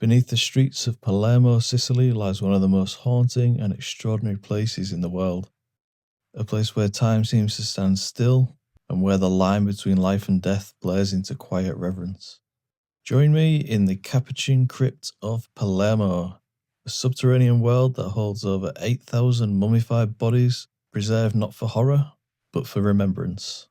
Beneath the streets of Palermo, Sicily, lies one of the most haunting and extraordinary places in the world. A place where time seems to stand still and where the line between life and death blurs into quiet reverence. Join me in the Capuchin crypt of Palermo, a subterranean world that holds over 8,000 mummified bodies, preserved not for horror, but for remembrance.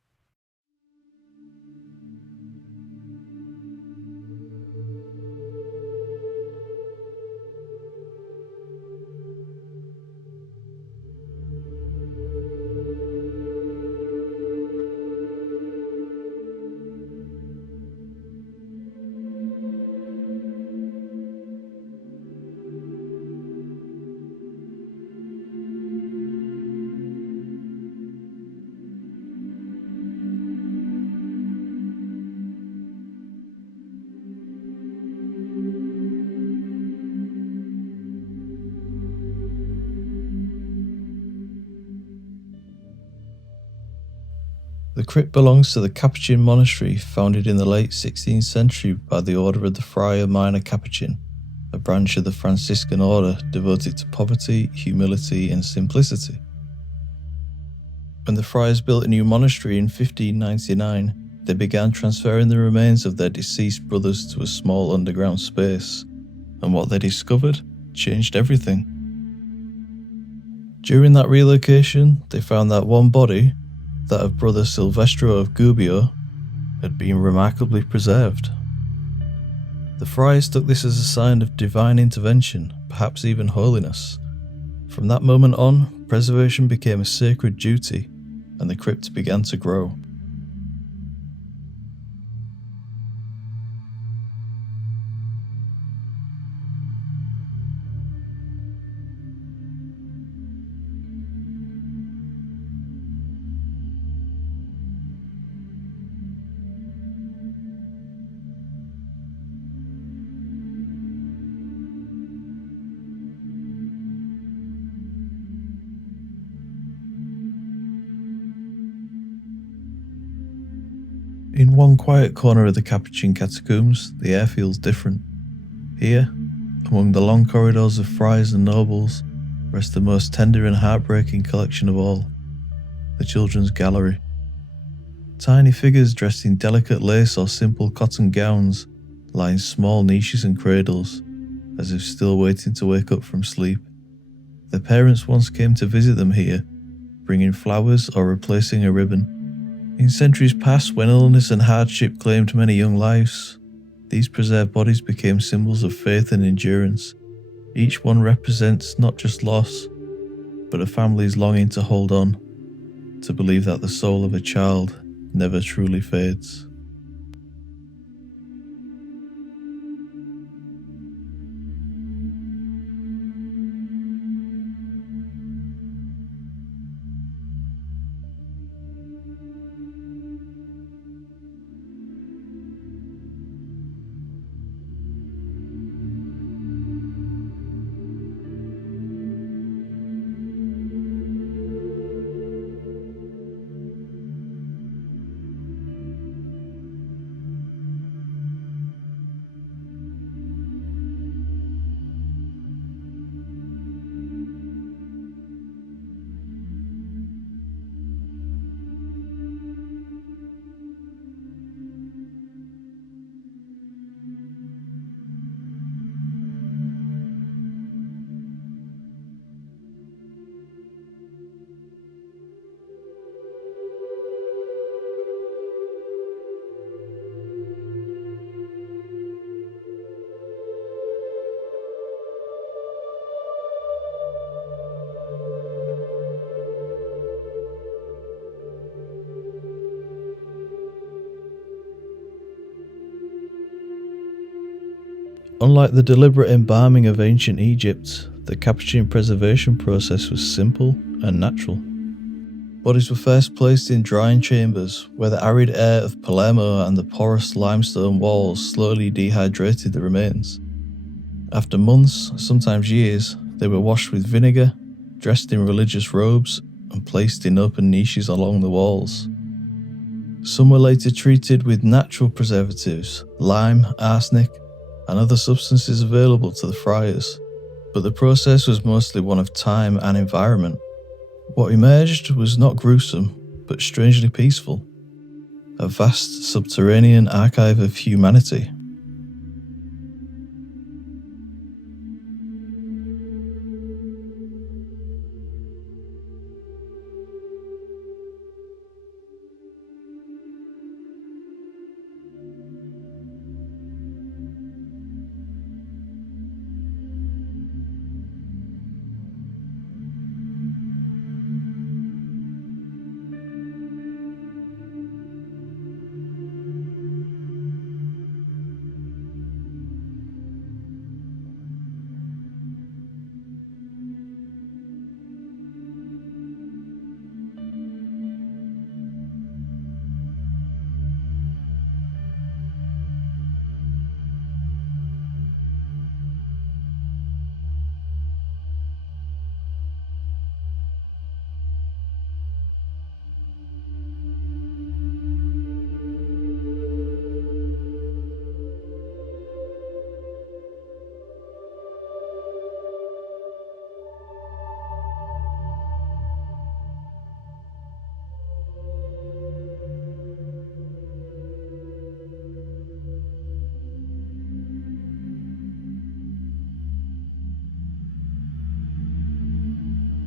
The crypt belongs to the Capuchin monastery founded in the late 16th century by the order of the Friar Minor Capuchin, a branch of the Franciscan order devoted to poverty, humility and simplicity. When the friars built a new monastery in 1599, they began transferring the remains of their deceased brothers to a small underground space, and what they discovered changed everything. During that relocation, they found that one body, that of brother Silvestro of Gubbio, had been remarkably preserved. The friars took this as a sign of divine intervention, perhaps even holiness. From that moment on, preservation became a sacred duty, and the crypt began to grow. In one quiet corner of the Capuchin Catacombs, the air feels different. Here, among the long corridors of friars and nobles, rests the most tender and heartbreaking collection of all, the Children's Gallery. Tiny figures dressed in delicate lace or simple cotton gowns lie in small niches and cradles, as if still waiting to wake up from sleep. Their parents once came to visit them here, bringing flowers or replacing a ribbon. In centuries past, when illness and hardship claimed many young lives, these preserved bodies became symbols of faith and endurance. Each one represents not just loss, but a family's longing to hold on, to believe that the soul of a child never truly fades. Unlike the deliberate embalming of ancient Egypt, the Capuchin preservation process was simple and natural. Bodies were first placed in drying chambers, where the arid air of Palermo and the porous limestone walls slowly dehydrated the remains. After months, sometimes years, they were washed with vinegar, dressed in religious robes, and placed in open niches along the walls. Some were later treated with natural preservatives, lime, arsenic, and other substances available to the friars, but the process was mostly one of time and environment. What emerged was not gruesome, but strangely peaceful. A vast subterranean archive of humanity.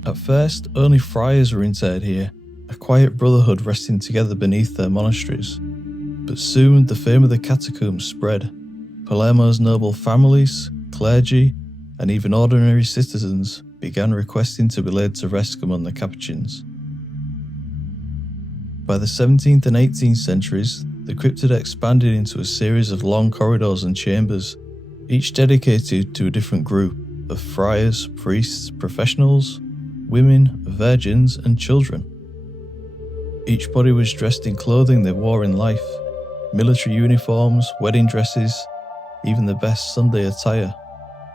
At first, only friars were interred here, a quiet brotherhood resting together beneath their monasteries. But soon the fame of the catacombs spread. Palermo's noble families, clergy, and even ordinary citizens began requesting to be laid to rest among the Capuchins. By the 17th and 18th centuries, the crypt had expanded into a series of long corridors and chambers, each dedicated to a different group of friars, priests, professionals, women, virgins, and children. Each body was dressed in clothing they wore in life, military uniforms, wedding dresses, even the best Sunday attire,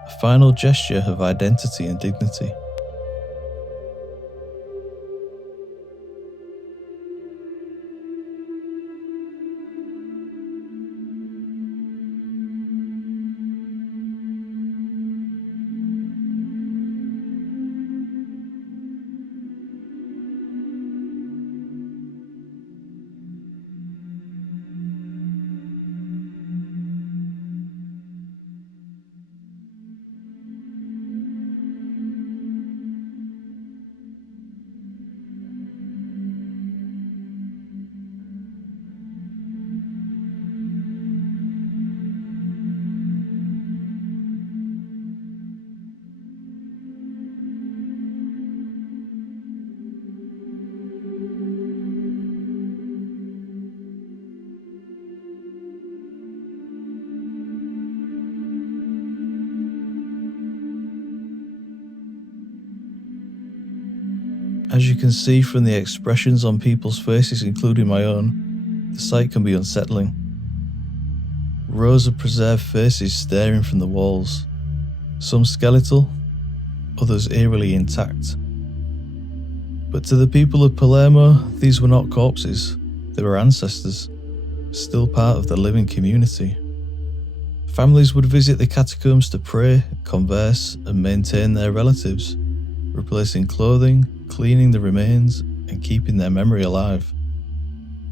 a final gesture of identity and dignity. As you can see from the expressions on people's faces, including my own, the sight can be unsettling. Rows of preserved faces staring from the walls, some skeletal, others eerily intact. But to the people of Palermo, these were not corpses, they were ancestors, still part of the living community. Families would visit the catacombs to pray, converse, and maintain their relatives, replacing clothing, cleaning the remains, and keeping their memory alive.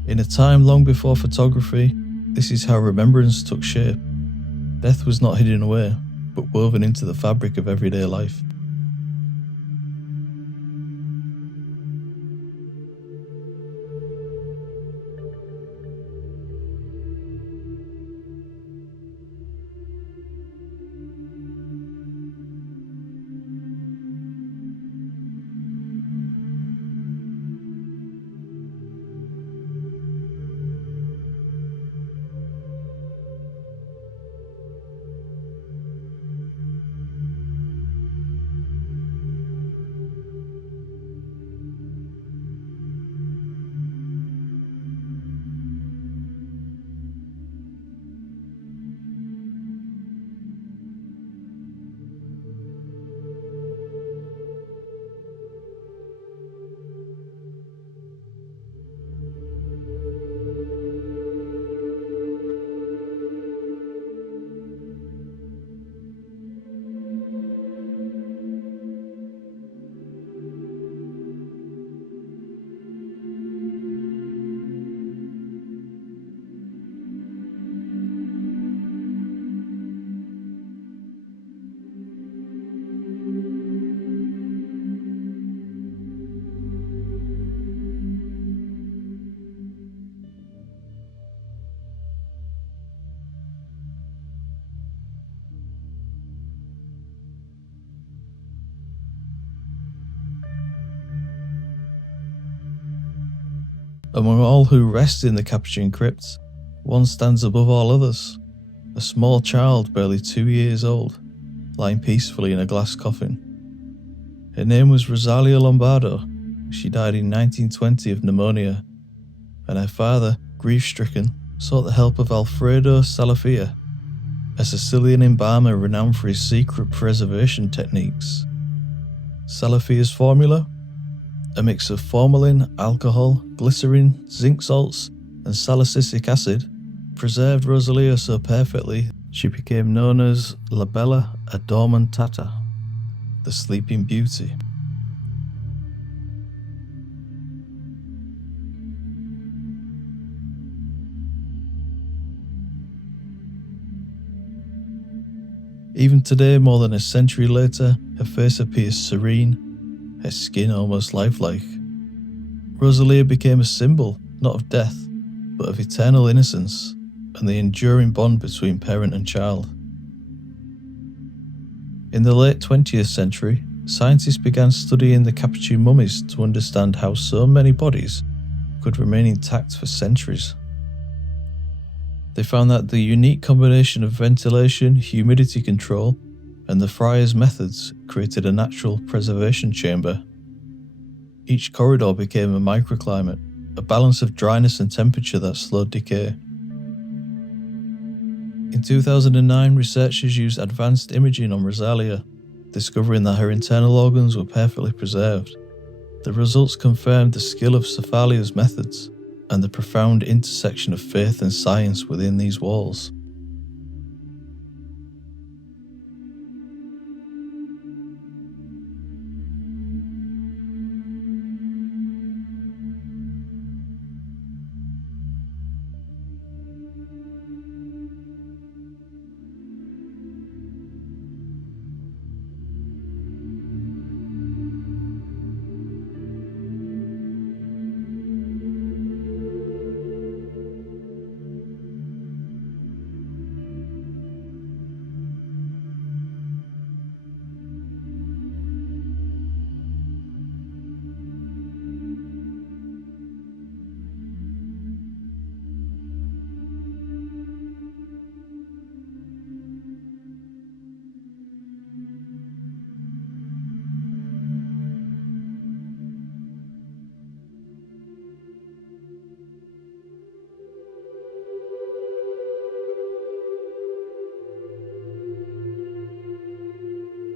In a time long before photography, this is how remembrance took shape. Death was not hidden away, but woven into the fabric of everyday life. Among all who rest in the Capuchin crypt, one stands above all others, a small child barely 2 years old, lying peacefully in a glass coffin. Her name was Rosalia Lombardo. She died in 1920 of pneumonia, and her father, grief-stricken, sought the help of Alfredo Salafia, a Sicilian embalmer renowned for his secret preservation techniques. Salafia's formula? A mix of formalin, alcohol, glycerin, zinc salts, and salicylic acid preserved Rosalia so perfectly she became known as La Bella Addormentata, the Sleeping Beauty. Even today, more than a century later, her face appears serene, her skin almost lifelike. Rosalia became a symbol, not of death, but of eternal innocence and the enduring bond between parent and child. In the late 20th century, scientists began studying the Capuchin mummies to understand how so many bodies could remain intact for centuries. They found that the unique combination of ventilation, humidity control, and the friars' methods created a natural preservation chamber. Each corridor became a microclimate, a balance of dryness and temperature that slowed decay. In 2009, researchers used advanced imaging on Rosalia, discovering that her internal organs were perfectly preserved. The results confirmed the skill of Safalia's methods and the profound intersection of faith and science within these walls.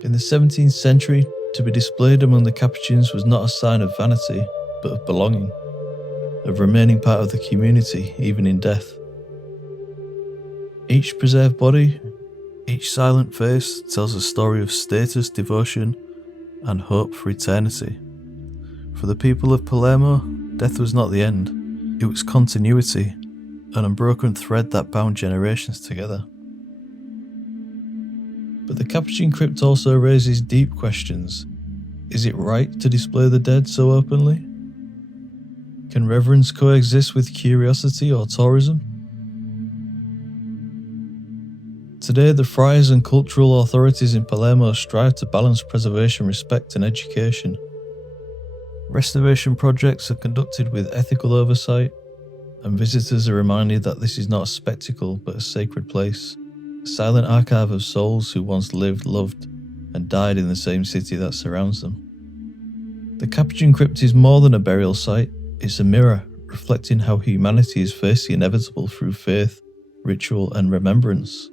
In the 17th century, to be displayed among the Capuchins was not a sign of vanity, but of belonging, of remaining part of the community even in death. Each preserved body, each silent face tells a story of status, devotion, and hope for eternity. For the people of Palermo, death was not the end, it was continuity, an unbroken thread that bound generations together. But the Capuchin crypt also raises deep questions. Is it right to display the dead so openly? Can reverence coexist with curiosity or tourism? Today, the friars and cultural authorities in Palermo strive to balance preservation, respect, and education. Restoration projects are conducted with ethical oversight, and visitors are reminded that this is not a spectacle but a sacred place. A silent archive of souls who once lived, loved, and died in the same city that surrounds them. The Capuchin crypt is more than a burial site, it's a mirror, reflecting how humanity has faced the inevitable through faith, ritual, and remembrance.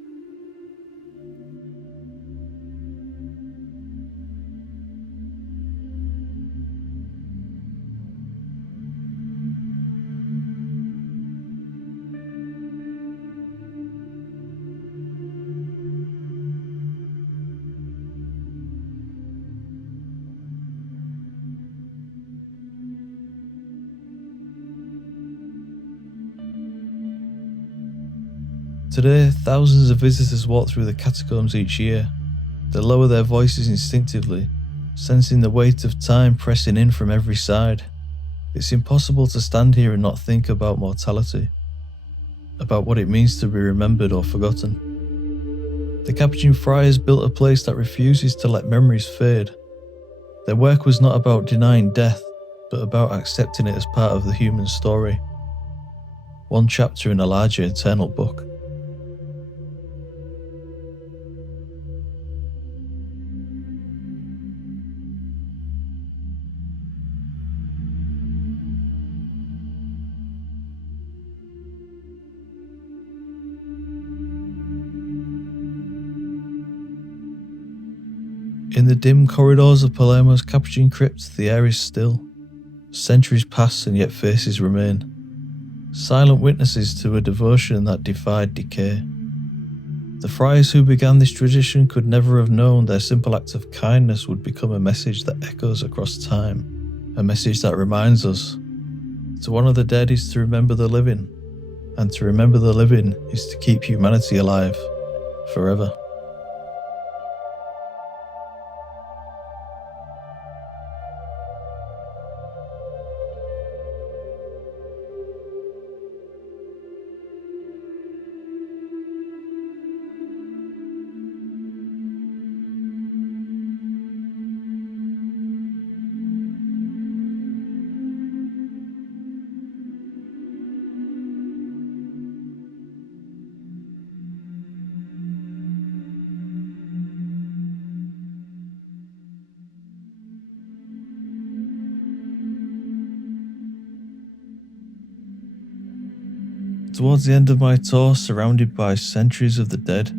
Today, thousands of visitors walk through the catacombs each year. They lower their voices instinctively, sensing the weight of time pressing in from every side. It's impossible to stand here and not think about mortality, about what it means to be remembered or forgotten. The Capuchin friars built a place that refuses to let memories fade. Their work was not about denying death, but about accepting it as part of the human story. One chapter in a larger eternal book. In the dim corridors of Palermo's Capuchin crypt, the air is still. Centuries pass and yet faces remain. Silent witnesses to a devotion that defied decay. The friars who began this tradition could never have known their simple act of kindness would become a message that echoes across time. A message that reminds us, to honour the dead is to remember the living, and to remember the living is to keep humanity alive, forever. Towards the end of my tour, surrounded by centuries of the dead,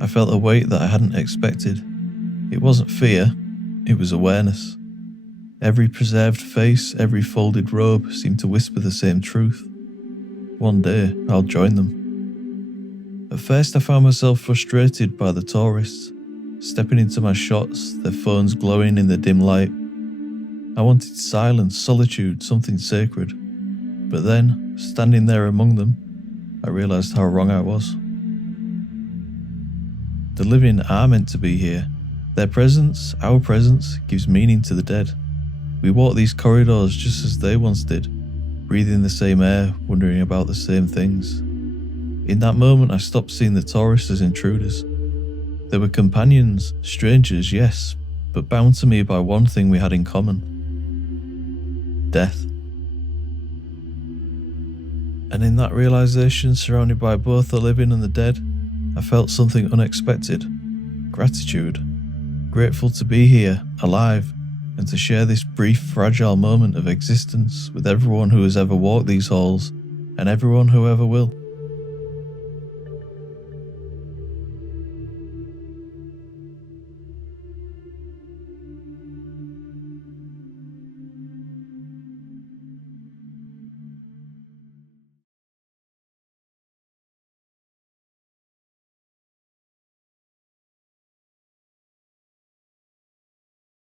I felt a weight that I hadn't expected. It wasn't fear, it was awareness. Every preserved face, every folded robe seemed to whisper the same truth. One day, I'll join them. At first, I found myself frustrated by the tourists, stepping into my shots, their phones glowing in the dim light. I wanted silence, solitude, something sacred. But then, standing there among them, I realised how wrong I was. The living are meant to be here. Their presence, our presence, gives meaning to the dead. We walk these corridors just as they once did, breathing the same air, wondering about the same things. In that moment, I stopped seeing the tourists as intruders. They were companions, strangers, yes, but bound to me by one thing we had in common: death. And in that realisation, surrounded by both the living and the dead, I felt something unexpected. Gratitude. Grateful to be here, alive, and to share this brief, fragile moment of existence with everyone who has ever walked these halls, and everyone who ever will.